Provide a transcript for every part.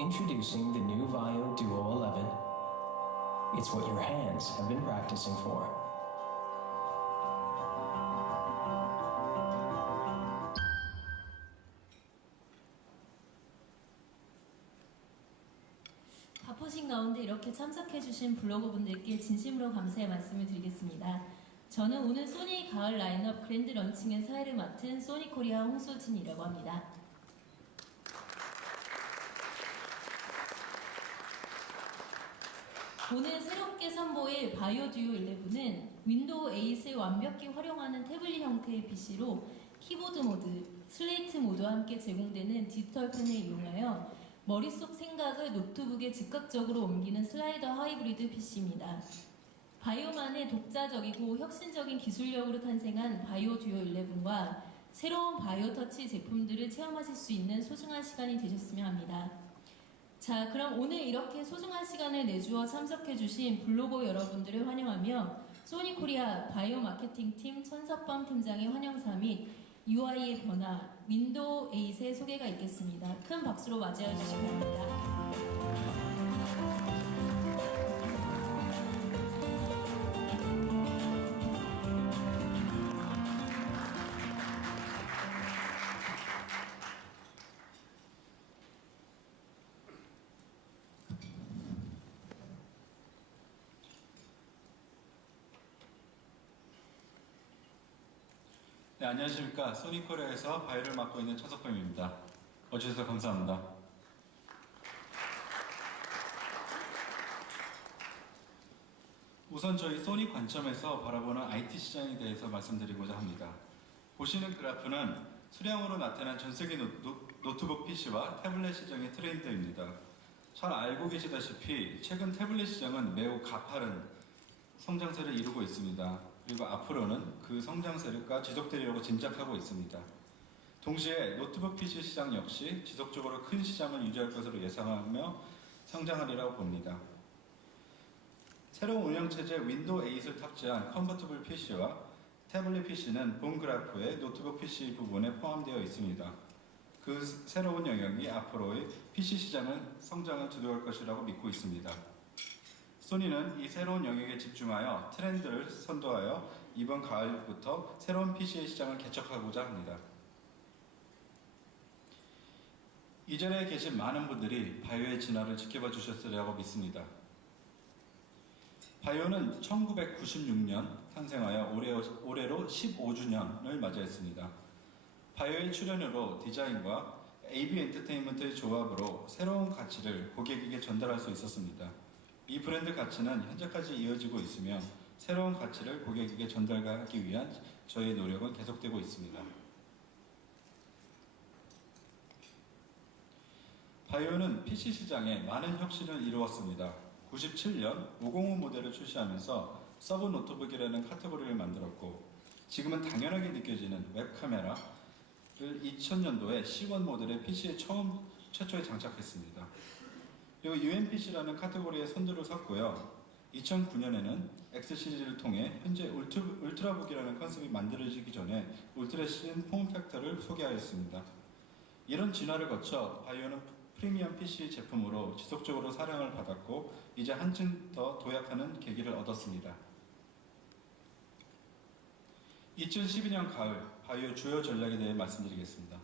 Introducing the new Vaio Duo 11. It's what your hands have been practicing for. 바쁘신 가운데 이렇게 참석해주신 블로거분들께 진심으로 감사의 말씀을 드리겠습니다. 저는 오늘 소니 가을 라인업 그랜드 런칭의 사회를 맡은 소니코리아 홍소진이라고 합니다. 오늘 새롭게 선보일 바이오 듀오 11은 윈도우 8을 완벽히 활용하는 태블릿 형태의 PC로 키보드 모드, 슬레이트 모드와 함께 제공되는 디지털 펜을 이용하여 머릿속 생각을 노트북에 즉각적으로 옮기는 슬라이더 하이브리드 PC입니다. 바이오만의 독자적이고 혁신적인 기술력으로 탄생한 바이오 듀오 11과 새로운 바이오 터치 제품들을 체험하실 수 있는 소중한 시간이 되셨으면 합니다. 자, 그럼 오늘 이렇게 소중한 시간을 내주어 참석해주신 블로거 여러분들을 환영하며 소니코리아 바이오 마케팅팀 천석범 팀장의 환영사 및 UI의 변화, 윈도우 8의 소개가 있겠습니다. 큰 박수로 맞이해 주시기 바랍니다. 네, 안녕하십니까. 소니코리아에서 바이오를 맡고 있는 천석범입니다. 와주셔서 감사합니다. 우선 저희 소니 관점에서 바라보는 IT 시장에 대해서 말씀드리고자 합니다. 보시는 그래프는 수량으로 나타난 전 세계 노트북 PC와 태블릿 시장의 트렌드입니다. 잘 알고 계시다시피 최근 태블릿 시장은 매우 가파른 성장세를 이루고 있습니다. 그리고 앞으로는 그 성장세가 지속되리라고 짐작하고 있습니다. 동시에 노트북 PC 시장 역시 지속적으로 큰 시장을 유지할 것으로 예상하며 성장하리라고 봅니다. 새로운 운영체제 윈도우 8을 탑재한 컨버터블 PC와 태블릿 PC는 본 그래프의 노트북 PC 부분에 포함되어 있습니다. 그 새로운 영역이 앞으로의 PC 시장을 성장을 주도할 것이라고 믿고 있습니다. 소니는 이 새로운 영역에 집중하여 트렌드를 선도하여 이번 가을부터 새로운 PC의 시장을 개척하고자 합니다. 이 자리에 계신 많은 분들이 바이오의 진화를 지켜봐 주셨으리라고 믿습니다. 바이오는 1996년 탄생하여 올해로 15주년을 맞이했습니다. 바이오의 출연으로 디자인과 AV 엔터테인먼트의 조합으로 새로운 가치를 고객에게 전달할 수 있었습니다. 이 브랜드 가치는 현재까지 이어지고 있으며 새로운 가치를 고객에게 전달하기 위한 저희의 노력은 계속되고 있습니다. 바이오는 PC 시장에 많은 혁신을 이루었습니다. 97년 505 모델을 출시하면서 서브 노트북이라는 카테고리를 만들었고 지금은 당연하게 느껴지는 웹카메라를 2000년도에 C1 모델의 PC에 최초에 장착했습니다. 그리고 UMPC라는 카테고리에 선두를 섰고요. 2009년에는 X 시리즈를 통해 현재 울트라북이라는 컨셉이 만들어지기 전에 울트라신 폼팩터를 소개하였습니다. 이런 진화를 거쳐 바이오는 프리미엄 PC 제품으로 지속적으로 사랑을 받았고 이제 한층 더 도약하는 계기를 얻었습니다. 2012년 가을 바이오 주요 전략에 대해 말씀드리겠습니다.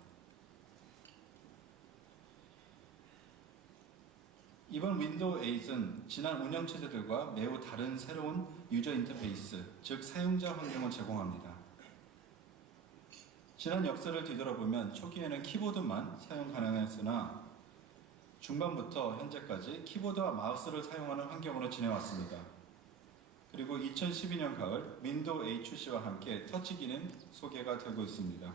이번 윈도우 8은 지난 운영체제들과 매우 다른 새로운 유저 인터페이스, 즉 사용자 환경을 제공합니다. 지난 역사를 뒤돌아보면 초기에는 키보드만 사용 가능했으나 중반부터 현재까지 키보드와 마우스를 사용하는 환경으로 지내왔습니다. 그리고 2012년 가을 윈도우 8 출시와 함께 터치 기능 소개가 되고 있습니다.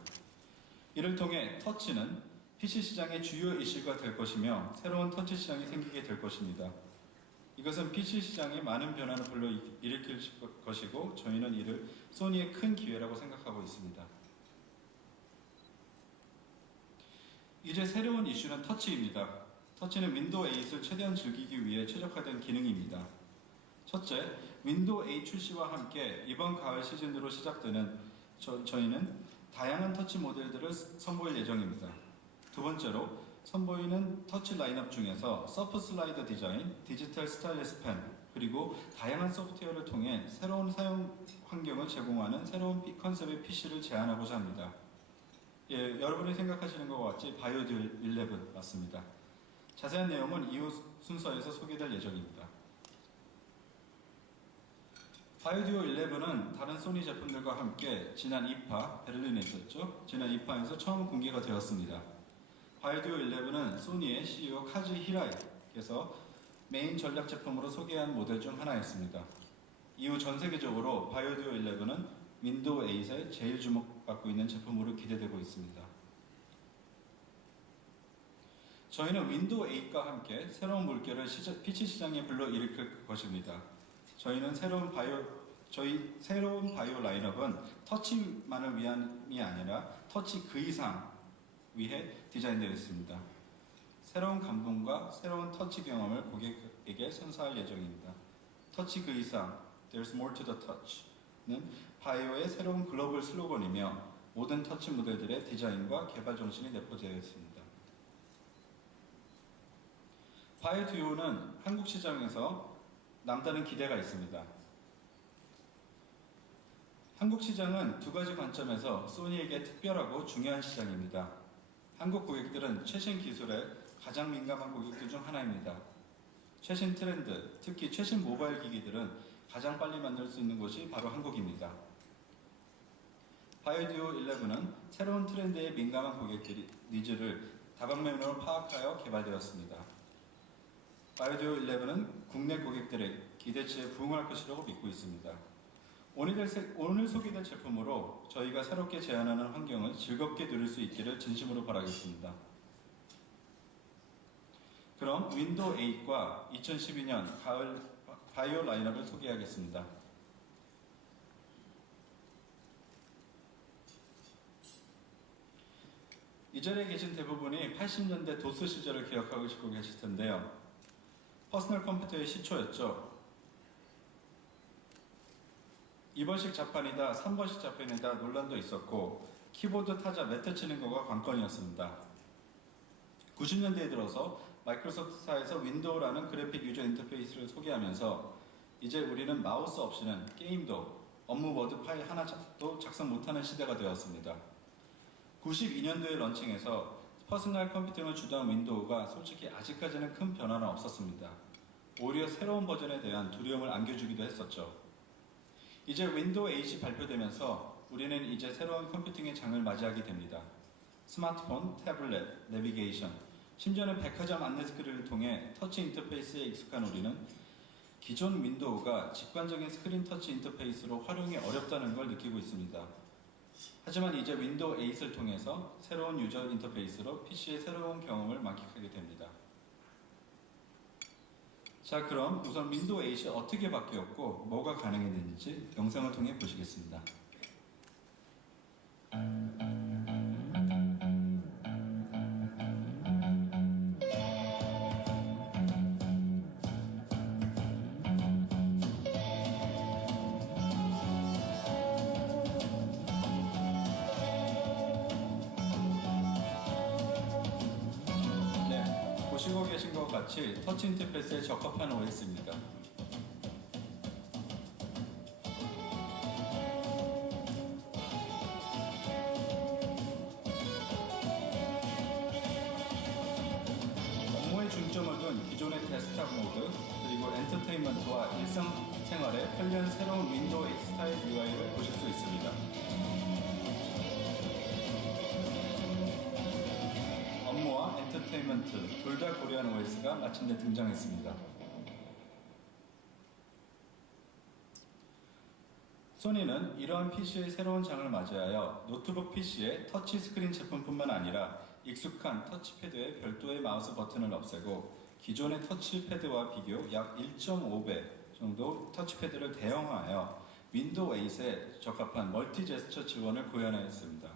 이를 통해 터치는 PC 시장의 주요 이슈가 될 것이며 새로운 터치 시장이 생기게 될 것입니다. 이것은 PC 시장에 많은 변화를 불러일으킬 것이고 저희는 이를 소니의 큰 기회라고 생각하고 있습니다. 이제 새로운 이슈는 터치입니다. 터치는 윈도우 8을 최대한 즐기기 위해 최적화된 기능입니다. 첫째, 윈도우 8 출시와 함께 이번 가을 시즌으로 시작되는 저희는 다양한 터치 모델들을 선보일 예정입니다. 두 번째로 선보이는 터치 라인업 중에서 서프 슬라이더 디자인, 디지털 스타일리스 펜, 그리고 다양한 소프트웨어를 통해 새로운 사용 환경을 제공하는 새로운 컨셉의 PC를 제안하고자 합니다. 예, 여러분이 생각하시는 것과 같이 바이오듀얼 11 맞습니다. 자세한 내용은 이후 순서에서 소개될 예정입니다. 바이오듀오 11은 다른 소니 제품들과 함께 지난 이파, 베를린에 있었죠. 지난 이파에서 처음 공개가 되었습니다. 바이오듀오 11은 소니의 CEO 카즈 히라이께서 메인 전략 제품으로 소개한 모델 중 하나였습니다. 이후 전 세계적으로 바이오듀오 11은 윈도우 8에 제일 주목받고 있는 제품으로 기대되고 있습니다. 저희는 윈도우 8과 함께 새로운 물결을 PC 시장에 불러일으킬 것입니다. 저희 새로운 바이오 라인업은 터치만을 위함이 아니라 터치 그 이상 위해 디자인되어 있습니다. 새로운 감동과 새로운 터치 경험을 고객에게 선사할 예정입니다. 터치 그 이상, There's more to the touch는 바이오의 새로운 글로벌 슬로건이며 모든 터치 모델들의 디자인과 개발 정신이 내포되어 있습니다. 바이오 듀오는 한국 시장에서 남다른 기대가 있습니다. 한국 시장은 두 가지 관점에서 소니에게 특별하고 중요한 시장입니다. 한국 고객들은 최신 기술에 가장 민감한 고객들 중 하나입니다. 최신 트렌드, 특히 최신 모바일 기기들은 가장 빨리 만들 수 있는 곳이 바로 한국입니다. 바이오듀오 11은 새로운 트렌드에 민감한 고객들의 니즈를 다방면으로 파악하여 개발되었습니다. 바이오듀오 11은 국내 고객들의 기대치에 부응할 것이라고 믿고 있습니다. 오늘 소개될 제품으로 저희가 새롭게 제안하는 환경을 즐겁게 누릴 수 있기를 진심으로 바라겠습니다. 그럼 윈도우 8과 2012년 가을 바이오 라인업을 소개하겠습니다. 이 자리에 계신 대부분이 80년대 도스 시절을 기억하고 계실 텐데요. 퍼스널 컴퓨터의 시초였죠. 2번식 자판이다, 3번식 자판이다 논란도 있었고 키보드 타자 매트 치는 거가 관건이었습니다. 90년대에 들어서 마이크로소프트사에서 윈도우라는 그래픽 유저 인터페이스를 소개하면서 이제 우리는 마우스 없이는 게임도 업무 워드 파일 하나도 작성 못하는 시대가 되었습니다. 92년도에 런칭해서 퍼스널 컴퓨팅을 주도한 윈도우가 솔직히 아직까지는 큰 변화는 없었습니다. 오히려 새로운 버전에 대한 두려움을 안겨주기도 했었죠. 이제 윈도우 8이 발표되면서 우리는 이제 새로운 컴퓨팅의 장을 맞이하게 됩니다. 스마트폰, 태블릿, 내비게이션, 심지어는 백화점 안내 스크린을 통해 터치 인터페이스에 익숙한 우리는 기존 윈도우가 직관적인 스크린 터치 인터페이스로 활용이 어렵다는 걸 느끼고 있습니다. 하지만 이제 윈도우 8을 통해서 새로운 유저 인터페이스로 PC의 새로운 경험을 만끽하게 됩니다. 자, 그럼 우선 윈도우 8이 어떻게 바뀌었고 뭐가 가능했는지 영상을 통해 보시겠습니다. 보시고 계신 것 같이 터치 인터페이스에 적합한 OS입니다. 업무에 중점을 둔 기존의 데스크탑 모드 그리고 엔터테인먼트와 일상생활에 편리한 새로운 윈도우 8 스타일 UI를 보실 수 있습니다. 업무와 엔터테인먼트 둘 다 고려한 OS가 마침내 등장했습니다. 소니는 이러한 PC의 새로운 장을 맞이하여 노트북 PC의 터치 스크린 제품뿐만 아니라 익숙한 터치패드에 별도의 마우스 버튼을 없애고 기존의 터치패드와 비교 약 1.5배 정도 터치패드를 대형화하여 윈도우 8에 적합한 멀티 제스처 지원을 구현하였습니다.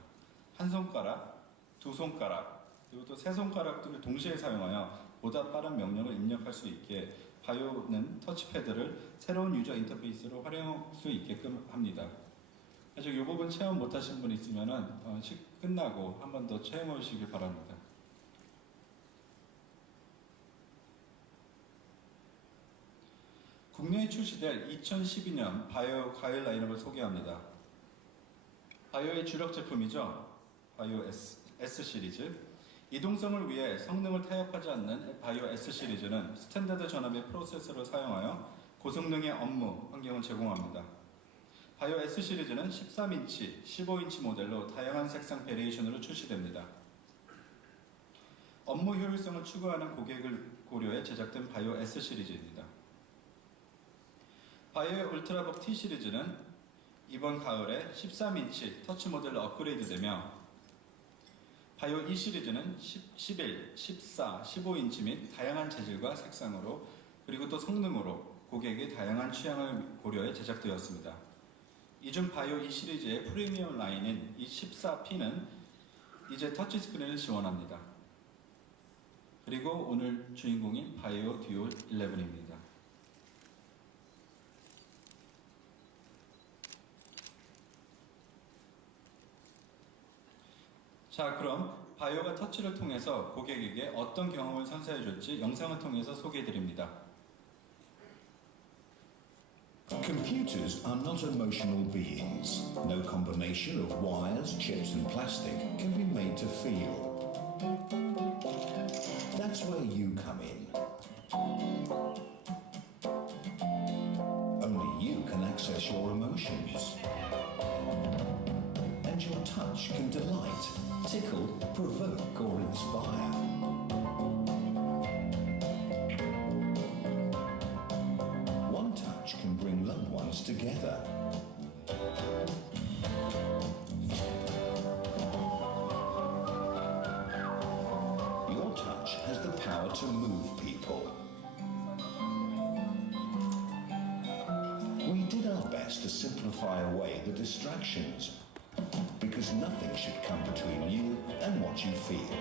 한 손가락, 두 손가락, 그리고 또 세 손가락들을 동시에 사용하여 보다 빠른 명령을 입력할 수 있게 바이오는 터치패드를 새로운 유저 인터페이스로 활용할 수 있게끔 합니다. 아직 이 부분 체험 못하신 분 있으면 끝나고 한 번 더 체험해 보시길 바랍니다. 국내에 출시될 2012년 바이오 가일 라인업을 소개합니다. 바이오의 주력 제품이죠. 바이오 S 시리즈. 이동성을 위해 성능을 타협하지 않는 바이오 S 시리즈는 스탠다드 전압의 프로세서를 사용하여 고성능의 업무 환경을 제공합니다. 바이오 S 시리즈는 13인치, 15인치 모델로 다양한 색상 베리에이션으로 출시됩니다. 업무 효율성을 추구하는 고객을 고려해 제작된 바이오 S 시리즈입니다. 바이오 울트라북 T 시리즈는 이번 가을에 13인치 터치 모델로 업그레이드되며 바이오 E 시리즈는 11, 14, 15인치 및 다양한 재질과 색상으로 그리고 또 성능으로 고객의 다양한 취향을 고려해 제작되었습니다. 이중 바이오 E 시리즈의 프리미엄 라인인 이 14P는 이제 터치스크린을 지원합니다. 그리고 오늘 주인공인 바이오 듀오 11입니다. 자, 그럼 바이오가 터치를 통해서 고객에게 어떤 경험을 선사해줄지 영상을 통해서 소개해드립니다. Computers are not emotional beings. No combination of wires, chips and plastic can be made to feel. That's where you come in. Only you can access your emotions. And your touch can delight, tickle, provoke or inspire. One touch can bring loved ones together. Your touch has the power to move people. We did our best to simplify away the distractions, because nothing should come between you and what you feel.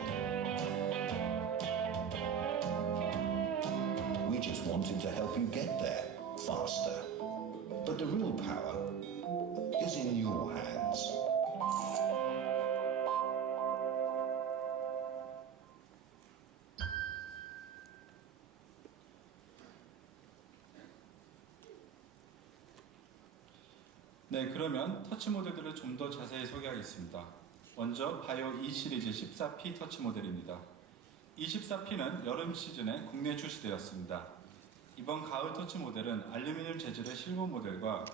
We just wanted to help you get there faster. But the real power is in your hands. 네, 그러면 터치 모델들을 좀 더 자세히 소개하겠습니다. 먼저 바이오 E 시리즈 14P 터치 모델입니다. 이 14P는 여름 시즌에 국내에 출시되었습니다. 이번 가을 터치 모델은 알루미늄 재질의 실버 모델과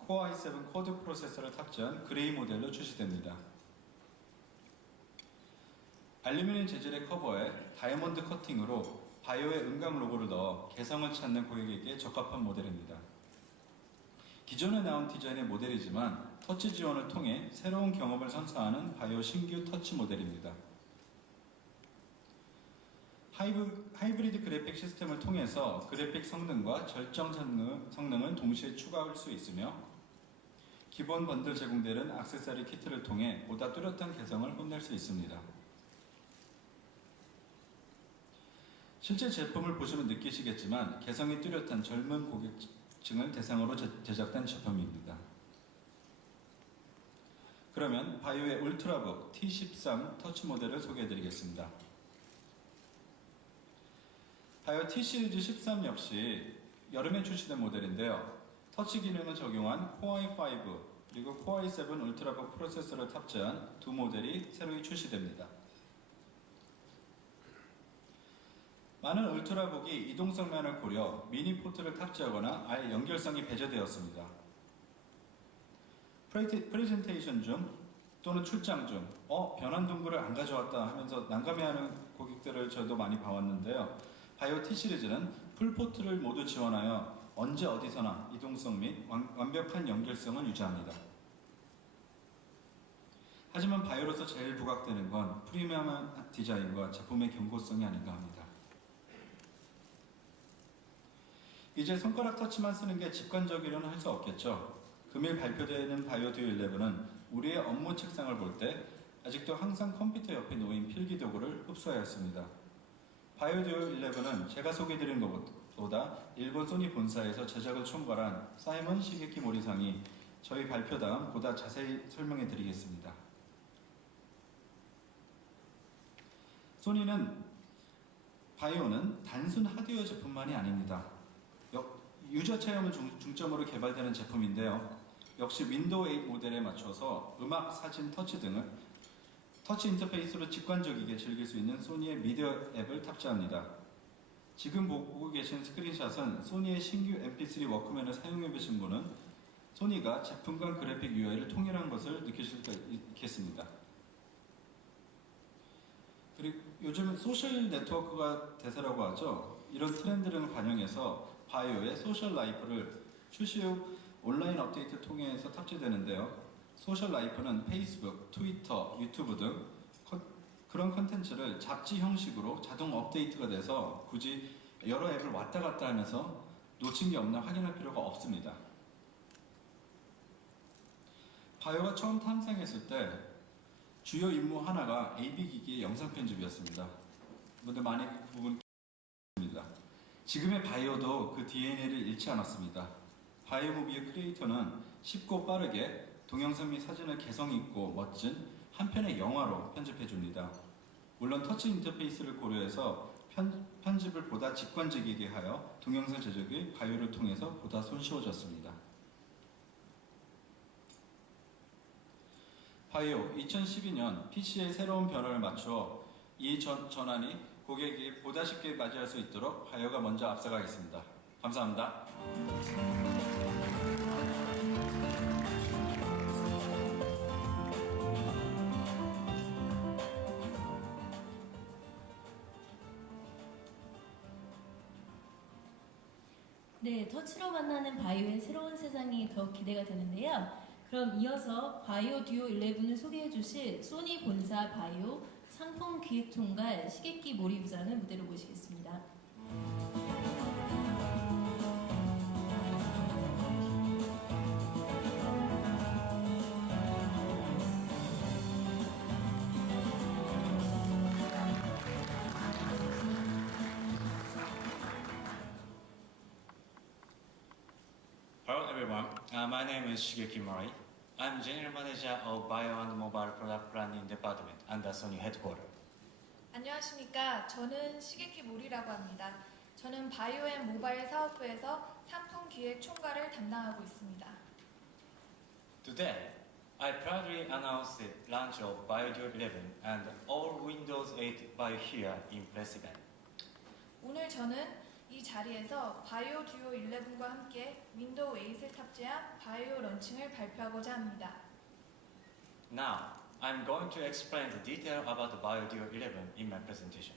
코어 i7 쿼드 프로세서를 탑재한 그레이 모델로 출시됩니다. 알루미늄 재질의 커버에 다이아몬드 커팅으로 바이오의 음각 로고를 넣어 개성을 찾는 고객에게 적합한 모델입니다. 기존에 나온 디자인의 모델이지만 터치 지원을 통해 새로운 경험을 선사하는 바이오 신규 터치 모델입니다. 하이브리드 그래픽 시스템을 통해서 그래픽 성능과 절정 성능을 동시에 추가할 수 있으며 기본 번들 제공되는 액세서리 키트를 통해 보다 뚜렷한 개성을 뽐낼 수 있습니다. 실제 제품을 보시면 느끼시겠지만 개성이 뚜렷한 젊은 고객층을 대상으로 제작된 제품입니다. 그러면 바이오의 울트라북 T13 터치 모델을 소개해드리겠습니다. 바이오 T 시리즈 13 역시 여름에 출시된 모델인데요. 터치 기능을 적용한 코어 i5 그리고 코어 i7 울트라북 프로세서를 탑재한 두 모델이 새로 출시됩니다. 많은 울트라북이 이동성면을 고려 미니 포트를 탑재하거나 아예 연결성이 배제되었습니다. 프레젠테이션 중 또는 출장 중 변환 동굴을 안 가져왔다 하면서 난감해하는 고객들을 저도 많이 봐왔는데요. 바이오 T 시리즈는 풀포트를 모두 지원하여 언제 어디서나 이동성 및 완벽한 연결성을 유지합니다. 하지만 바이오로서 제일 부각되는 건 프리미엄한 디자인과 제품의 견고성이 아닌가 합니다. 이제 손가락 터치만 쓰는 게 직관적이려는 할 수 없겠죠. 금일 발표되는 바이오 듀오 11은 우리의 업무 책상을 볼 때 아직도 항상 컴퓨터 옆에 놓인 필기 도구를 흡수하였습니다. 바이오 듀오 11은 제가 소개드린 것보다 일본 소니 본사에서 제작을 총괄한 사이먼 시게키 모리상이 저희 발표 다음 보다 자세히 설명해 드리겠습니다. 소니는 바이오는 단순 하드웨어 제품만이 아닙니다. 유저 체험을 중점으로 개발되는 제품인데요. 역시 윈도우 8 모델에 맞춰서 음악, 사진, 터치 등을 터치 인터페이스로 직관적이게 즐길 수 있는 소니의 미디어 앱을 탑재합니다. 지금 보고 계신 스크린샷은 소니의 신규 MP3 워크맨을 사용해 보신 분은 소니가 제품 간 그래픽 UI를 통일한 것을 느끼실 수 있겠습니다. 그리고 요즘 소셜 네트워크가 대세라고 하죠. 이런 트렌드를 반영해서 바이오의 소셜 라이프를 출시 후 온라인 업데이트를 통해서 탑재되는데요. 소셜 라이프는 페이스북, 트위터, 유튜브 등 그런 컨텐츠를 잡지 형식으로 자동 업데이트가 돼서 굳이 여러 앱을 왔다 갔다 하면서 놓친 게 없나 확인할 필요가 없습니다. 바이오가 처음 탄생했을 때 주요 임무 하나가 AV 기기의 영상 편집이었습니다. 분들 많이 그 부분 입니다. 지금의 바이오도 그 DNA를 잃지 않았습니다. 바이오 무비의 크리에이터는 쉽고 빠르게 동영상 및 사진을 개성 있고 멋진 한 편의 영화로 편집해 줍니다. 물론 터치 인터페이스를 고려해서 편집을 보다 직관적이게 하여 동영상 제작이 바이오를 통해서 보다 손쉬워졌습니다. 바이오 2012년 PC의 새로운 변화를 맞추어 이 전환이 고객이 보다 쉽게 맞이할 수 있도록 바이오가 먼저 앞서가겠습니다. 감사합니다. 네, 터치로 만나는 바이오의 새로운 세상이 더욱 기대가 되는데요. 그럼 이어서 바이오 듀오 11을 소개해 주실 소니 본사 바이오 상품 기획 총괄 시객기 모리 부장을 무대로 모시겠습니다. Hello everyone, my name is Shigeki Mori. I'm General Manager of Bio and Mobile Product Planning Department under Sony Headquarters. 안녕하십니까. 저는 시게키 모리라고 합니다. 저는 바이오 앤 모바일 사업부에서 상품 기획 총괄을 담당하고 있습니다. Today, I proudly announce the launch of BioDuo 11 and all Windows 8 Bio here in press event. 오늘 저는 이 자리에서 바이오 듀오 11과 함께 윈도우 8을 탑재한 바이오 런칭을 발표하고자 합니다. Now, I'm going to explain the detail about the BioDuo 11 in my presentation.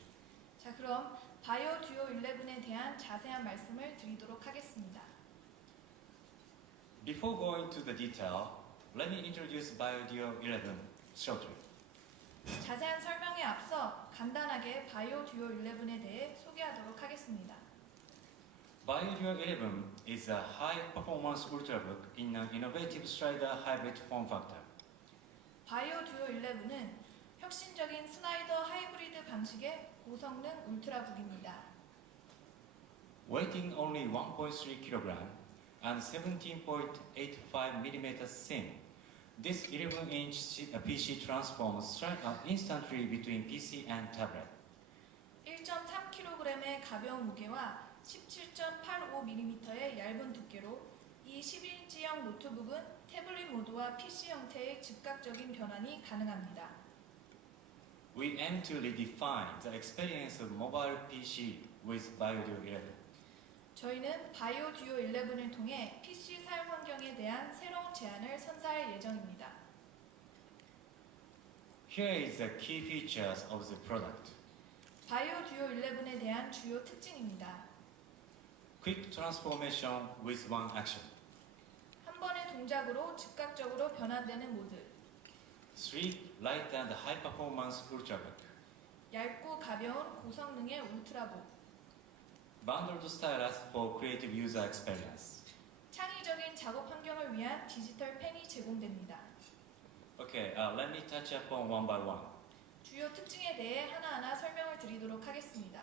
자, 그럼 바이오 듀오 11에 대한 자세한 말씀을 드리도록 하겠습니다. Before going to the detail, let me introduce BioDuo 11 shortly. 자세한 설명에 앞서 간단하게 바이오 듀오 11에 대해 소개하도록 하겠습니다. BioDuo 11 is a high-performance ultrabook in an innovative slider hybrid form factor. 바이오 듀오 11은 혁신적인 슬라이더 하이브리드 방식의 고성능 울트라북입니다. Weighing only 1.3 kg and 17.85mm thin, this 11-inch PC transforms instantly between PC and tablet. 1.3kg의 가벼운 무게와 17.85mm의 얇은 두께로 이 11인치형 노트북은 태블릿 모드와 PC 형태의 즉각적인 변환이 가능합니다. We aim to redefine the experience of mobile PC with BioDuo 11. 저희는 바이오 듀오 11을 통해 PC 사용 환경에 대한 새로운 제안을 선사할 예정입니다. Here is the key features of the product. 바이오 듀오 11에 대한 주요 특징입니다. Quick transformation with one action. 한 번의 동작으로 즉각적으로 변환되는 모드. Sleek, light and high-performance ultrabook. 얇고 가벼운 고성능의 울트라북. Bundled stylus for creative user experience. 창의적인 작업 환경을 위한 디지털 펜이 제공됩니다. Okay, let me touch upon one by one. 주요 특징에 대해 하나하나 설명을 드리도록 하겠습니다.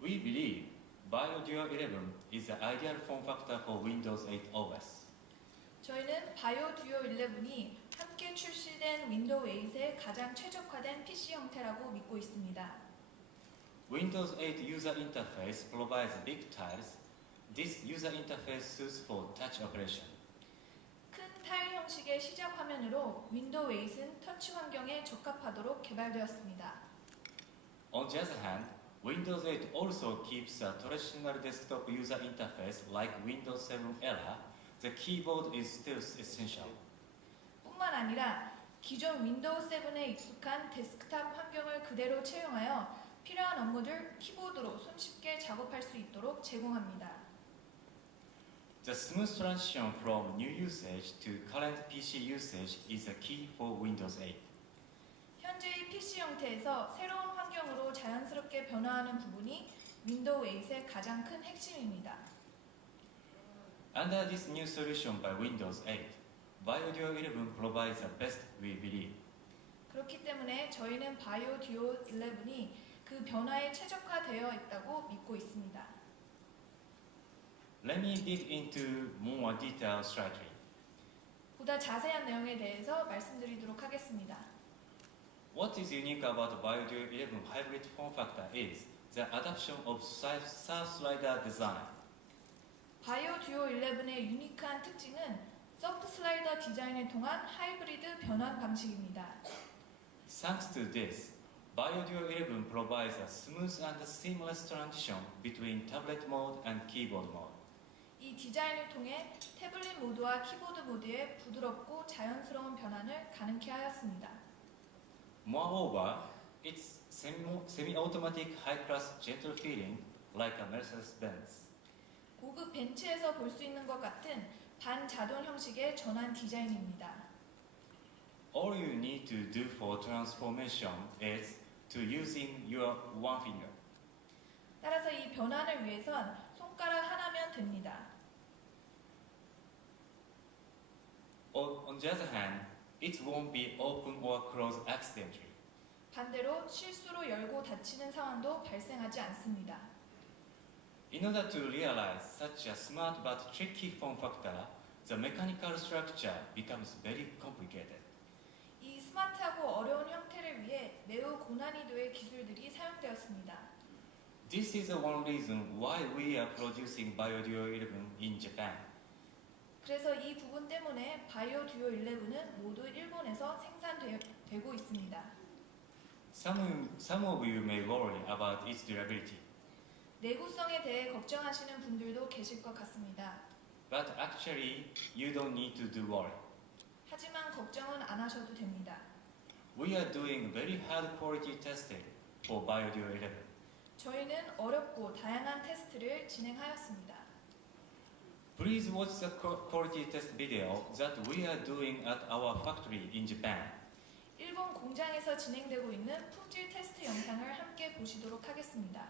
We believe BioDuo 11 is the ideal form factor for Windows 8 OS. 저희는 바이오 듀오 11이 함께 출시된 윈도우 8의 가장 최적화된 PC 형태라고 믿고 있습니다. Windows 8 user interface provides big tiles, This user interface suits for touch operation. 큰 타일 형식의 시작 화면으로 윈도우 8은 터치 환경에 적합하도록 개발되었습니다. On the other hand, Windows 8 also keeps a traditional desktop user interface like Windows 7 era. The keyboard is still essential. 뿐만 아니라 기존 윈도우 7에 익숙한 데스크탑 환경을 그대로 채용하여 필요한 업무들 키보드로 손쉽게 작업할 수 있도록 제공합니다. The smooth transition from new usage to current PC usage is a key for Windows 8. 현재의 PC 형태에서 새로운 환경으로 자연스럽게 변화하는 부분이 윈도우 8의 가장 큰 핵심입니다. Under this new solution by Windows 8, BioDuo 11 provides the best we believe. 그렇기 때문에 저희는 바이오 듀오 11이 그 변화에 최적화되어 있다고 믿고 있습니다. Let me dig into more detail shortly. 보다 자세한 내용에 대해서 말씀드리도록 하겠습니다. What is unique about BioDuo 11 hybrid form factor is the adoption of sub-slider design. 바이오 듀오 11의 유니크한 특징은 소프트 슬라이더 디자인을 통한 하이브리드 변환 방식입니다. Thanks to this, BioDuo 11 provides a smooth and seamless transition between tablet mode and keyboard mode. 이 디자인을 통해 태블릿 모드와 키보드 모드의 부드럽고 자연스러운 변환을 가능케 하였습니다. Moreover, it's semi-automatic high-class gentle feeling like a Mercedes-Benz. 고급 벤츠에서 볼 수 있는 것 같은 반자동 형식의 전환 디자인입니다. All you need to do for transformation is to using your one finger. 따라서 이 변환을 위해선 손가락 하나면 됩니다. On the other hand, it won't be open or closed accidentally. 반대로 실수로 열고 닫히는 상황도 발생하지 않습니다. In order to realize such a smart but tricky form factor, the mechanical structure becomes very complicated. 이 스마트하고 어려운 형태를 위해 매우 고난이도의 기술들이 사용되었습니다. This is one reason why we are producing BioDuo 11 in Japan. 그래서 이 부분 때문에 바이오 듀오 11은 모두 일본에서 생산되고 있습니다. Some of you may worry about its durability, 내구성에 대해 걱정하시는 분들도 계실 것 같습니다. but actually you don't need to do worry. 하지만 걱정은 안 하셔도 됩니다. We are doing very hard quality testing for BioDuo 11. 저희는 어렵고 다양한 테스트를 진행하였습니다. Please watch the quality test video that we are doing at our factory in Japan. 일본 공장에서 진행되고 있는 품질 테스트 영상을 함께 보시도록 하겠습니다.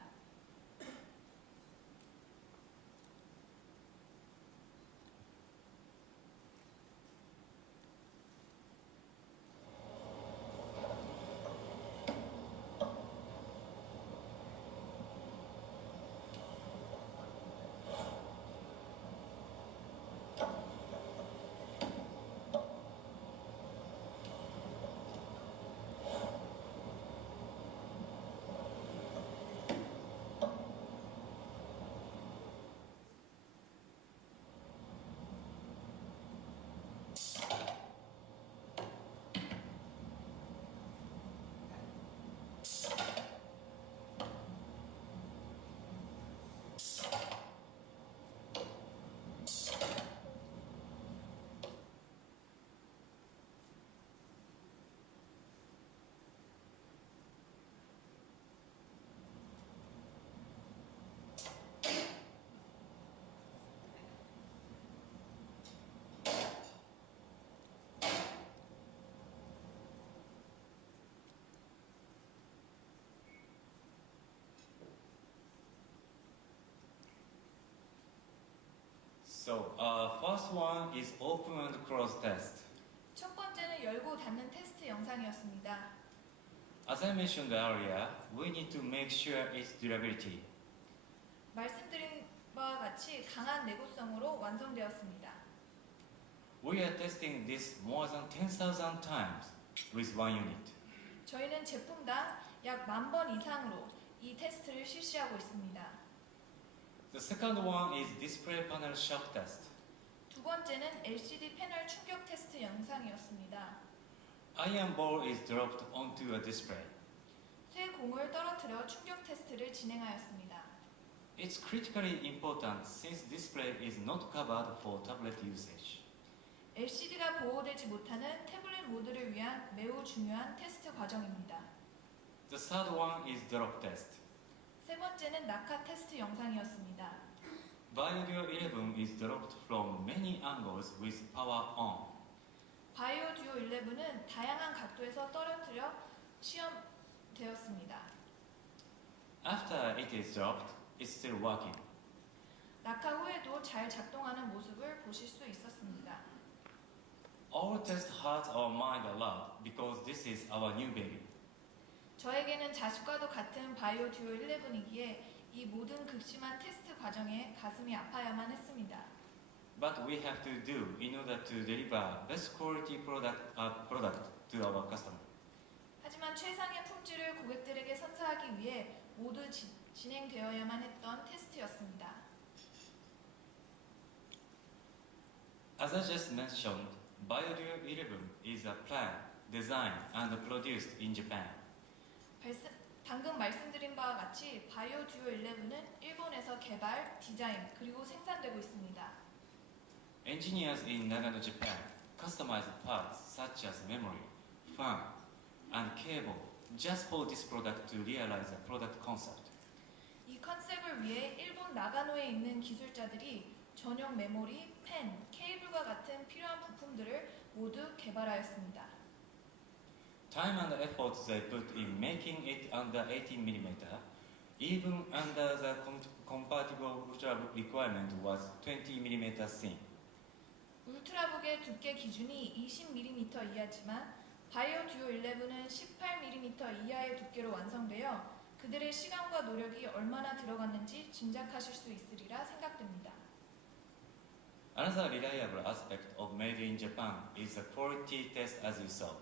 So, first one is open and close test. 첫 번째는 열고 닫는 테스트 영상이었습니다. As I mentioned earlier, we need to make sure its durability. 말씀드린 바와 같이 강한 내구성으로 완성되었습니다. We are testing this more than 10,000 times with one unit. 저희는 제품당 약 10,000번 이상으로 이 테스트를 실시하고 있습니다. The second one is display panel shock test. 두 번째는 LCD 패널 충격 테스트 영상이었습니다. Iron ball is dropped onto a display. 쇠 공을 떨어뜨려 충격 테스트를 진행하였습니다. It's critically important since display is not covered for tablet usage. LCD가 보호되지 못하는 태블릿 모드를 위한 매우 중요한 테스트 과정입니다. The third one is drop test. 세 번째는 낙하 테스트 영상이었습니다. BioDuo 11 is dropped from many angles with power on. 바이오 듀오 11은 다양한 각도에서 떨어뜨려 시험되었습니다. After it is dropped, it's still working. 낙하 후에도 잘 작동하는 모습을 보실 수 있었습니다. Our test hurts our mind a lot because this is our new baby. 저에게는 자식과도 같은 바이오 듀오 11이기에 이 모든 극심한 테스트 과정에 가슴이 아파야만 했습니다. But we have to do in order to deliver best quality product to our customer. 하지만 최상의 품질을 고객들에게 선사하기 위해 모두 진행되어야만 했던 테스트였습니다. As I just mentioned, BioDuo 11 is a plan, designed and produced in Japan. 방금 말씀드린 바와 같이 바이오 듀오 11은 일본에서 개발, 디자인, 그리고 생산되고 있습니다. Engineers in Nagano, Japan customized parts such as memory, fan, and cable just for this product to realize the product concept. 이 컨셉을 위해 일본 나가노에 있는 기술자들이 전용 메모리, 펜, 케이블과 같은 필요한 부품들을 모두 개발하였습니다. Time and effort they put in making it under 18mm, even under the compatible ultrabook requirement was 20mm thin. 울트라북의 두께 기준이 20mm 이하지만 바이오 듀오 11은 18mm 이하의 두께로 완성되어 그들의 시간과 노력이 얼마나 들어갔는지 짐작하실 수 있으리라 생각됩니다. Another reliable aspect of Made in Japan is the quality test as you saw.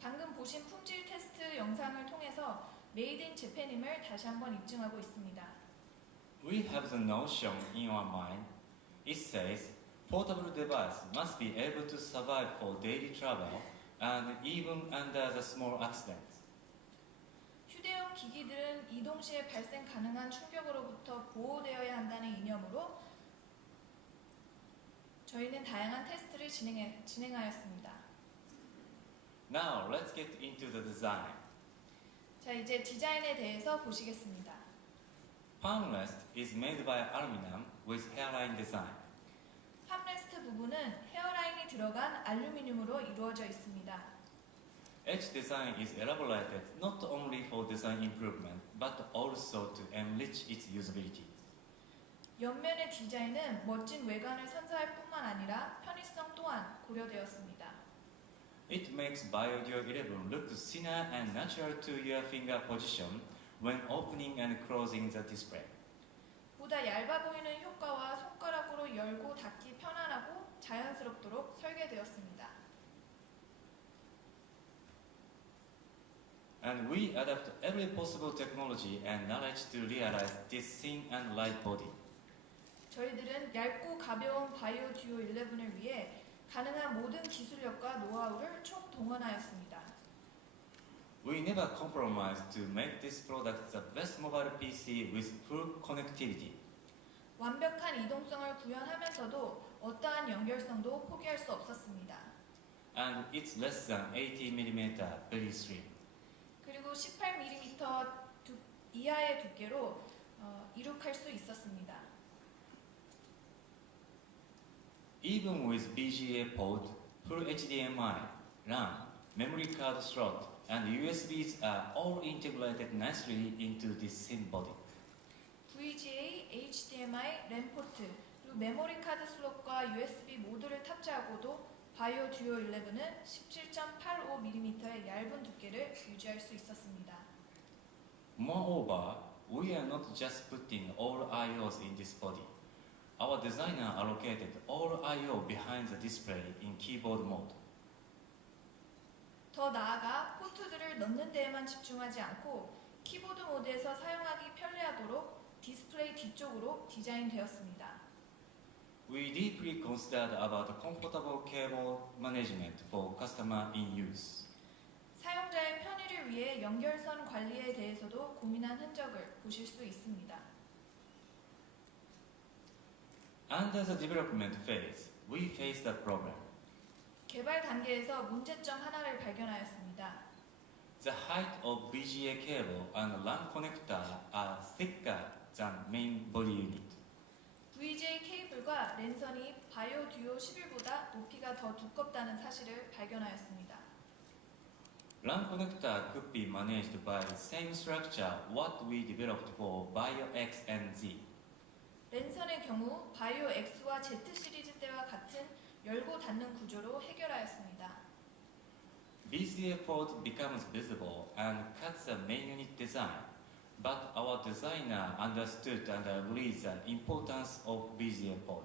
방금 보신 품질 테스트 영상을 통해서 메이드 인 재팬임을 다시 한번 입증하고 있습니다. We have the notion in our mind. It says portable device must be able to survive for daily travel and even under the small accidents. 휴대용 기기들은 이동 시에 발생 가능한 충격으로부터 보호되어야 한다는 이념으로 저희는 다양한 테스트를 진행하였습니다. Now let's get into the design. 자, 이제 디자인에 대해서 보시겠습니다. Palm rest is made by aluminum with hairline design. 팜레스트 부분은 헤어라인이 들어간 알루미늄으로 이루어져 있습니다. Edge design is elaborated not only for design improvement but also to enrich its usability. 옆면의 디자인은 멋진 외관을 선사할 뿐만 아니라 편의성 또한 고려되었습니다. It makes BioDuo 11 look thinner and natural to your finger position when opening and closing the display. 보다 얇아 보이는 효과와 손가락으로 열고 닫기 편안하고 자연스럽도록 설계되었습니다. And we adapt every possible technology and knowledge to realize this thin and light body. 저희들은 얇고 가벼운 바이오 듀오 11을 위해 가능한 모든 기술력과 노하우를 총동원하였습니다. We never compromise to make this product the best mobile PC with full connectivity. 완벽한 이동성을 구현하면서도 어떠한 연결성도 포기할 수 없었습니다. And it's less than 80mm, very slim. 그리고 18mm 이하의 두께로 이룩할 수 있었습니다. Even with BGA port, full HDMI, RAM, memory card slot, and USBs are all integrated nicely into this thin body. VGA, HDMI, 램 포트, 그리고 메모리 카드 슬롯과 USB 모두를 탑재하고도 바이오 듀오 11은 17.85mm의 얇은 두께를 유지할 수 있었습니다. Moreover, we are not just putting all IOs in this body. Our designer allocated all I/O behind the display in keyboard mode. 더 나아가 포트들을 넣는 데에만 집중하지 않고 키보드 모드에서 사용하기 편리하도록 디스플레이 뒤쪽으로 디자인되었습니다. We deeply considered about the comfortable cable management for customer in use. 사용자의 편의를 위해 연결선 관리에 대해서도 고민한 흔적을 보실 수 있습니다. Under the development phase, we faced a problem. 개발 단계에서 문제점 하나를 발견하였습니다. The height of VGA cable and LAN connector are thicker than main body unit. VGA 케이블과 랜선이 바이오 듀오 11보다 높이가 더 두껍다는 사실을 발견하였습니다. LAN connector could be managed by the same structure what we developed for Bio X and Z. 랜선의 경우 바이오 X와 Z 시리즈 때와 같은 열고 닫는 구조로 해결하였습니다. VGA port becomes visible and cuts the main unit design, but our designer understood and agreed the importance of VGA port.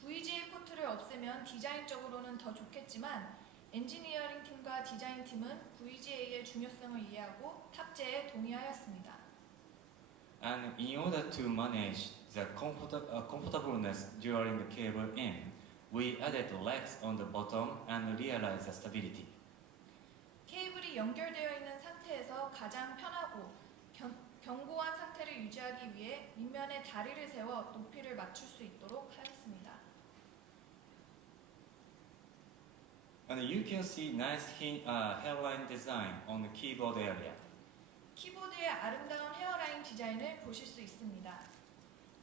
VGA 포트를 없애면 디자인적으로는 더 좋겠지만 엔지니어링 팀과 디자인 팀은 VGA의 중요성을 이해하고 탑재에 동의하였습니다. And in order to manage the comfortableness during the cable in, we added legs on the bottom and realized the stability. 케이블이 연결되어 있는 상태에서 가장 편하고 견고한 상태를 유지하기 위해 밑면에 다리를 세워 높이를 맞출 수 있도록 하였습니다. And you can see nice hairline design on the keyboard area. 키보드의 아름다운 헤어라인 디자인을 보실 수 있습니다.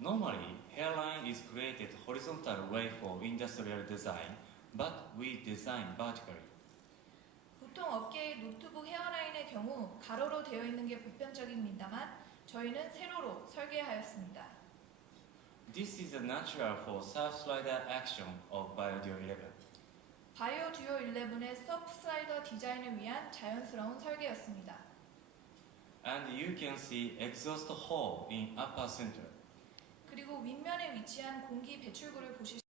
Normally, hairline is created horizontal way for industrial design, but we design vertically. 보통 업계의 노트북 헤어라인의 경우 가로로 되어 있는 게 보편적입니다만 저희는 세로로 설계하였습니다. This is natural for sub-slider action of BioDuo 11. 바이오 듀오 11의 서브 슬라이더 디자인을 위한 자연스러운 설계였습니다. And you can see exhaust hole in upper center. 그리고 윗면에 위치한 공기 배출구를 보실 수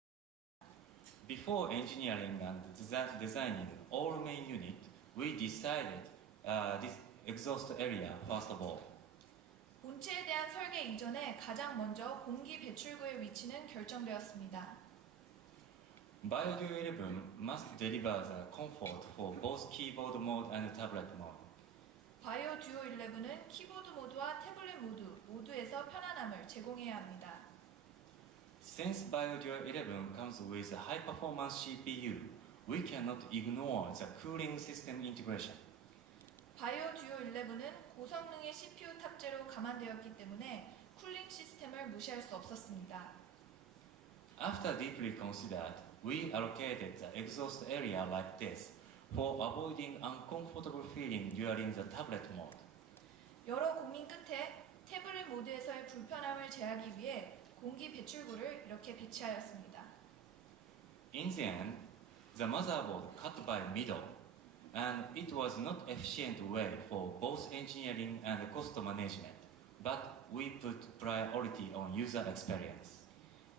Before engineering and designing all main unit, we decided this exhaust area first of all. 본체에 대한 설계 이전에 가장 먼저 공기 배출구의 위치는 결정되었습니다. BioDuo 11 must deliver the comfort for both keyboard mode and tablet mode. 바이오 듀오 11은 키보드 모드와 태블릿 모두에서 편안함을 제공해야 합니다. Since BioDuo 11 comes with a high-performance CPU, we cannot ignore the cooling system integration. 바이오 듀오 11은 고성능의 CPU 탑재로 감안되었기 때문에 쿨링 시스템을 무시할 수 없었습니다. After deeply considered, we allocated the exhaust area like this for avoiding uncomfortable feeling during the tablet mode. 여러 고민 끝에 태블릿 모드에서의 불편함을 제하기 위해 공기 배출구를 이렇게 배치하였습니다. In the end, the motherboard cut by middle, and it was not efficient way for both engineering and cost management, but we put priority on user experience.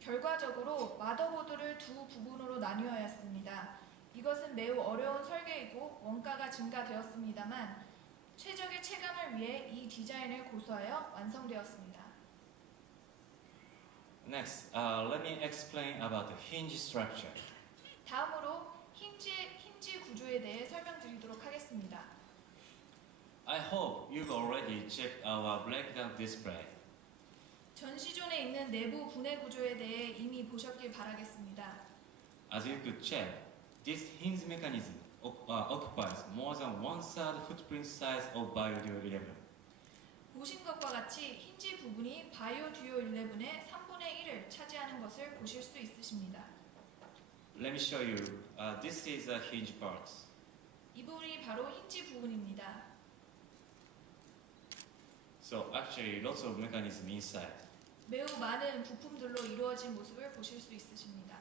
결과적으로 마더보드를 두 부분으로 나뉘어야 했습니다. 이것은 매우 어려운 설계이고 원가가 증가되었습니다만 최적의 체감을 위해 이 디자인을 고수하여 완성되었습니다. Next, let me explain about the hinge structure. 다음으로 힌지 구조에 대해 설명드리도록 하겠습니다. I hope you've already checked our breakdown display. 전시존에 있는 내부 분해 구조에 대해 이미 보셨길 바라겠습니다. As you could check, this hinge mechanism occupies more than 1/3 footprint size of BioDuo 11. 보신 것과 같이 힌지 부분이 바이오 듀오 11의 3분의 1을 차지하는 것을 보실 수 있으십니다. Let me show you. This is a hinge part. 이 부분이 바로 힌지 부분입니다. So actually, lots of mechanism inside. 매우 많은 부품들로 이루어진 모습을 보실 수 있으십니다.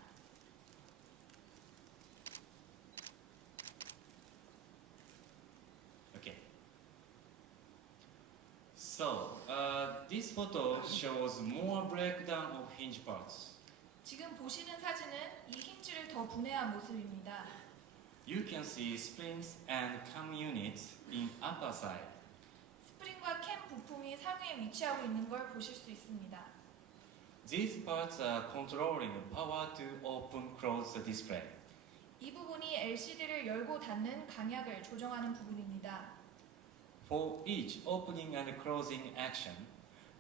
Okay. So this photo shows more breakdown of hinge parts. 지금 보시는 사진은 이 힌지를 더 분해한 모습입니다. You can see springs and cam units in upper side. 스프링과 캠 부품 부품이 상위에 위치하고 있는 걸 보실 수 있습니다. These parts are controlling power to open close the display. 이 부분이 LCD를 열고 닫는 강약을 조정하는 부분입니다. For each opening and closing action,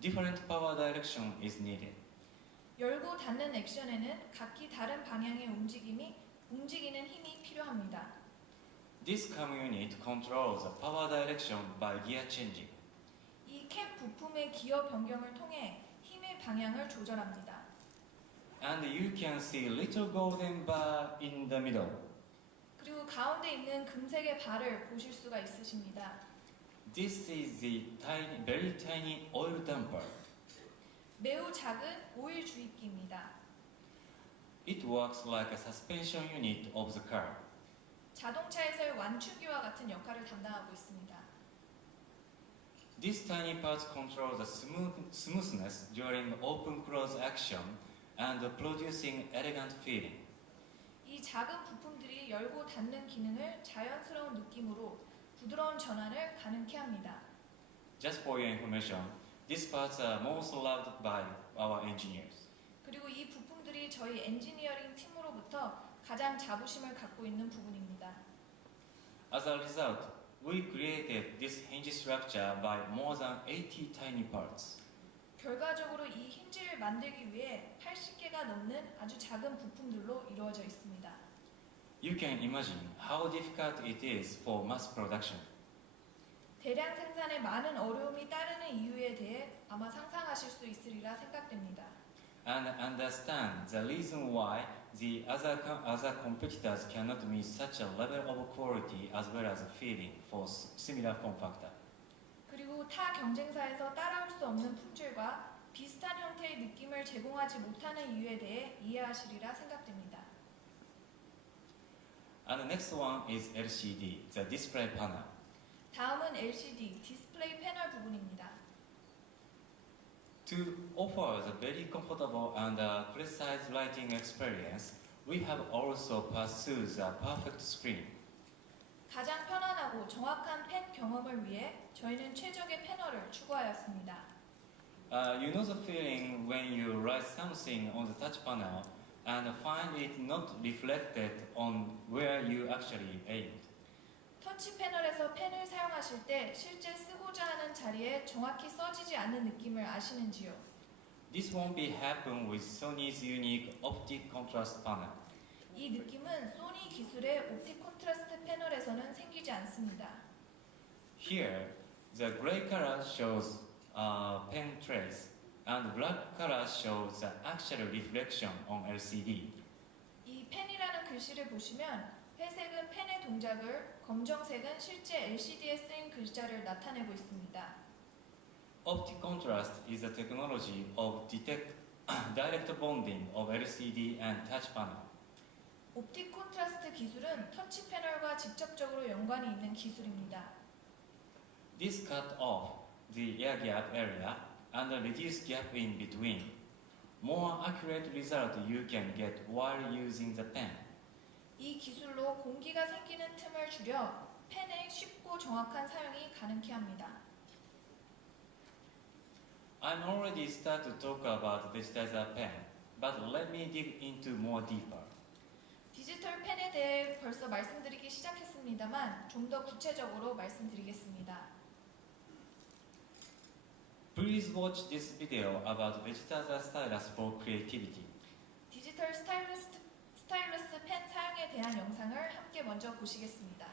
different power direction is needed. 열고 닫는 액션에는 각기 다른 방향의 움직이는 힘이 필요합니다. This CAM unit controls the power direction by gear changing. 이 캡 부품의 기어 변경을 통해 힘의 방향을 조절합니다. And you can see little golden bar in the middle. 그리고 가운데 있는 금색의 발을 보실 수가 있으십니다. This is the very tiny oil dumper. 매우 작은 오일 주입기입니다. It works like a suspension unit of the car. 자동차에서의 완충기와 같은 역할을 담당하고 있습니다. This tiny part controls the smoothness during open-close action and producing elegant feeling. 이 작은 부품들이 열고 닫는 기능을 자연스러운 느낌으로 부드러운 전환을 가능케 합니다. Just for your information, these parts are most loved by our engineers. 그리고 이 부품들이 저희 엔지니어링 팀으로부터 가장 자부심을 갖고 있는 부분입니다. As a result, we created this hinge structure by more than 80 tiny parts. 결과적으로 이 힌지를 만들기 위해 80개가 넘는 아주 작은 부품들로 이루어져 있습니다. You can imagine how difficult it is for mass production. 대량 생산에 많은 어려움이 따르는 이유에 대해 아마 상상하실 수 있으리라 생각됩니다. And understand the reason why the other competitors cannot meet such a level of quality as well as feeling for similar form factor. 그리고 타 경쟁사에서 따라올 수 없는 품질과 비슷한 형태의 느낌을 제공하지 못하는 이유에 대해 이해하시리라 생각됩니다. And the next one is LCD, the display panel. 다음은 LCD, 디스플레이 패널 부분입니다. To offer the very comfortable and precise lighting experience, we have also pursued the perfect screen. 가장 편안하고 정확한 펜 경험을 위해 저희는 최적의 패널을 추구하였습니다. You know the feeling when you write something on the touch panel and find it not reflected on where you actually aimed. 터치 패널에서 펜을 사용하실 때 실제 쓰고자 하는 자리에 정확히 써지지 않는 느낌을 아시는지요? This won't be happen with Sony's unique optic contrast panel. 이 느낌은 소니 기술의 옵틱 콘트라스트 패널에서는 생기지 않습니다. Here, the gray color shows pen trace, and black color shows the actual reflection on LCD. 이 펜이라는 글씨를 보시면 회색은 펜의 동작을, 검정색은 실제 LCD에 쓰인 글자를 나타내고 있습니다. Optic contrast is a technology of direct bonding of LCD and touch panel. 옵틱 콘트라스트 기술은 터치 패널과 직접적으로 연관이 있는 기술입니다. This cut off the air gap area and reduce gap in between. More accurate result you can get while using the pen. 이 기술로 공기가 생기는 틈을 줄여 펜의 쉽고 정확한 사용이 가능케 합니다. I'm already start to talk about digitizer pen, but let me dig into more deeper. 디지털 펜에 대해 벌써 말씀드리기 시작했습니다만 좀 더 구체적으로 말씀드리겠습니다. Please watch this video about digitizer stylus for creativity. 디지털 스타일러스 펜 사용에 대한 영상을 함께 먼저 보시겠습니다.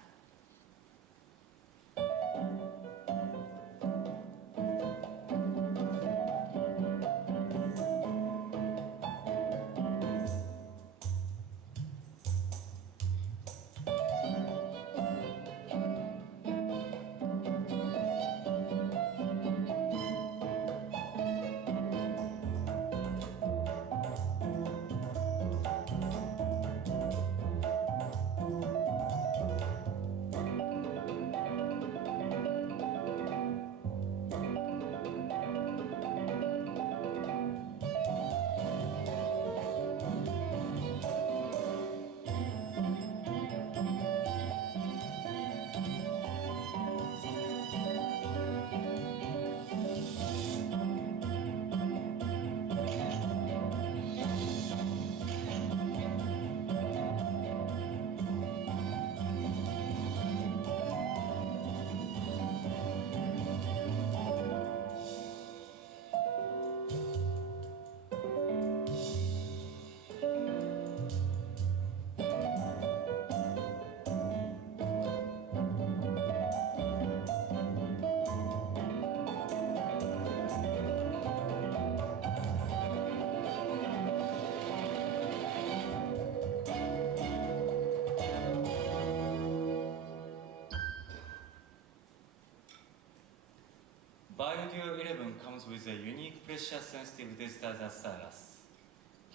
BioDuo 11 comes with a unique pressure sensitive digital stylus.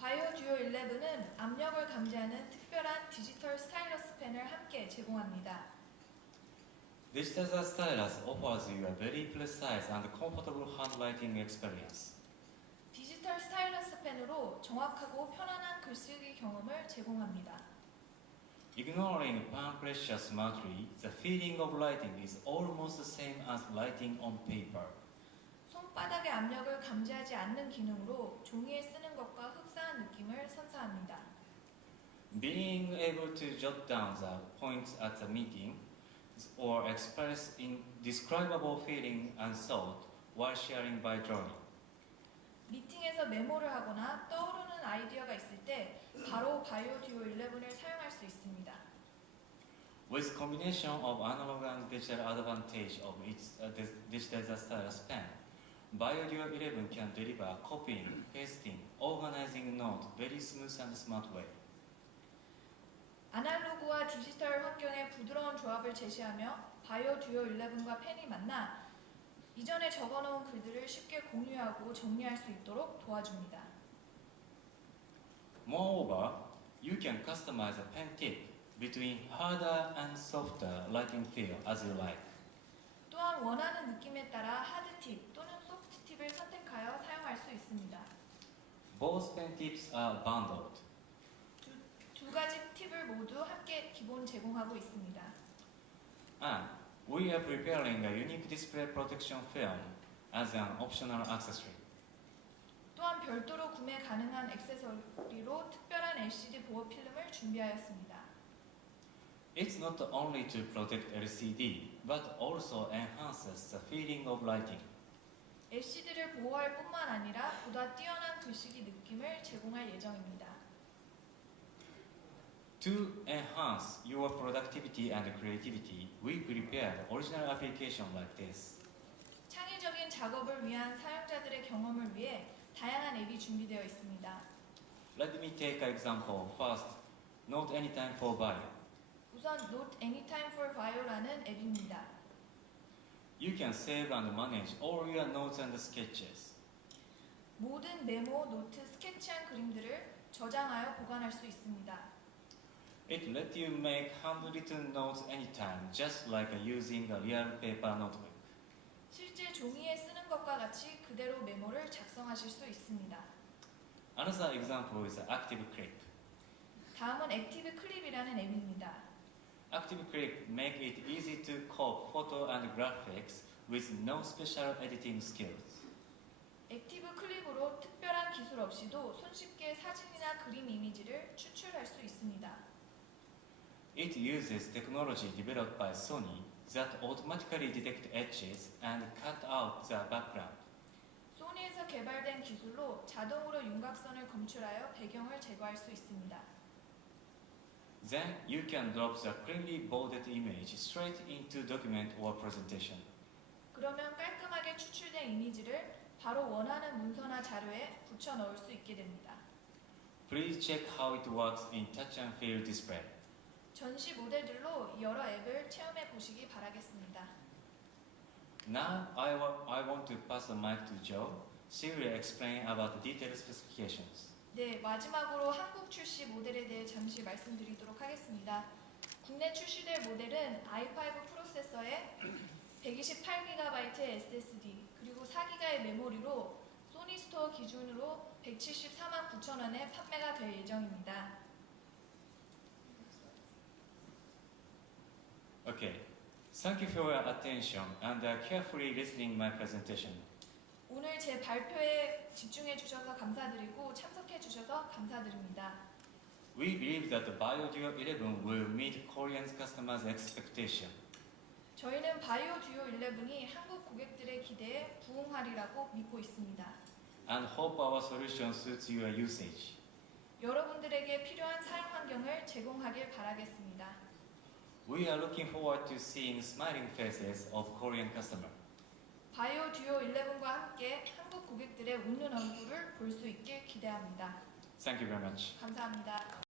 바이오 듀오 11은 압력을 감지하는 특별한 디지털 스타일러스 펜을 함께 제공합니다. Digital stylus offers you a very precise and comfortable handwriting experience. 디지털 스타일러스 펜으로 정확하고 편안한 글쓰기 경험을 제공합니다. Ignoring palm pressure smartly, the feeling of writing is almost the same as writing on paper. 손바닥의 압력을 감지하지 않는 기능으로 종이에 쓰는 것과 흡사한 느낌을 선사합니다. Being able to jot down the points at the meeting or express indescribable feeling and thought while sharing by drawing. 미팅에서 메모를 하거나 떠오르는 아이디어가 있을 때 바로 바이오 듀오 11을 사용할 수 있습니다. With combination of analog and digital advantage of its digital stylus pen, BioDuo 11 can deliver copying, pasting, organizing note very smooth and smart way. 아날로그와 디지털 환경의 부드러운 조합을 제시하며 바이오 듀오 11과 펜이 만나 이전에 적어놓은 글들을 쉽게 공유하고 정리할 수 있도록 도와줍니다. Moreover, you can customize a pen tip between harder and softer writing feel as you like. 또한 원하는 느낌에 따라 하드 팁 또는 소프트 팁을 선택하여 사용할 수 있습니다. Both pen tips are bundled. 두 가지 팁을 모두 함께 기본 제공하고 있습니다. And we are preparing a unique display protection film as an optional accessory. 또한 별도로 구매 가능한 액세서리로 특별한 LCD 보호 필름을 준비하였습니다. It's not only to protect LCD, but also enhances the feeling of writing. LCD를 보호할 뿐만 아니라 보다 뛰어난 글쓰기 느낌을 제공할 예정입니다. To enhance your productivity and creativity, we prepared original application like this. 창의적인 작업을 위한 사용자들의 경험을 위해 다양한 앱이 준비되어 있습니다. Let me take an example. First, Note Anytime for Bio. 우선 Note Anytime for Bio라는 앱입니다. You can save and manage all your notes and sketches. 모든 메모, 노트, 스케치한 그림들을 저장하여 보관할 수 있습니다. It lets you make handwritten notes anytime, just like using a real paper notebook. 실제 종이에 쓰는 것과 같이 그대로 메모를 작성하실 수 있습니다. Another example is Active Clip. 다음은 액티브 클립이라는 앱입니다. Active Clip make it easy to copy photo and graphics with no special editing skills. 액티브 클립으로 특별한 기술 없이도 손쉽게 사진이나 그림 이미지를 추출할 수 있습니다. It uses technology developed by Sony that automatically detect edges and cut out the background. 소니에서 개발된 기술로 자동으로 윤곽선을 검출하여 배경을 제거할 수 있습니다. Then you can drop the clearly bolded image straight into document or presentation. 그러면 깔끔하게 추출된 이미지를 바로 원하는 문서나 자료에 붙여 넣을 수 있게 됩니다. Please check how it works in touch and feel display. 전시 모델들로 여러 앱을 체험해 보시기 바라겠습니다. Now I want to pass the mic to Joe. She will explain about the detailed specifications. 네, 마지막으로 한국 출시 모델에 대해 잠시 말씀드리도록 하겠습니다. 국내 출시될 모델은 i5 프로세서에 128GB SSD 그리고 4GB의 메모리로 소니 스토어 기준으로 174만 9천 원에 판매가 될 예정입니다. Okay. Thank you for your attention and carefully listening my presentation. 오늘 제 발표에 집중해 주셔서 감사드리고 참석해 주셔서 감사드립니다. We believe that the BioDuo 11 will meet Korean customers' expectation. 저희는 바이오 듀오 11이 한국 고객들의 기대에 부응하리라고 믿고 있습니다. And hope our solution suits your usage. 여러분들에게 필요한 사용 환경을 제공하길 바라겠습니다. We are looking forward to seeing smiling faces of Korean customers. 바이오 듀오 11과 함께 한국 고객들의 웃는 얼굴을 볼 수 있길 기대합니다. Thank you very much. 감사합니다.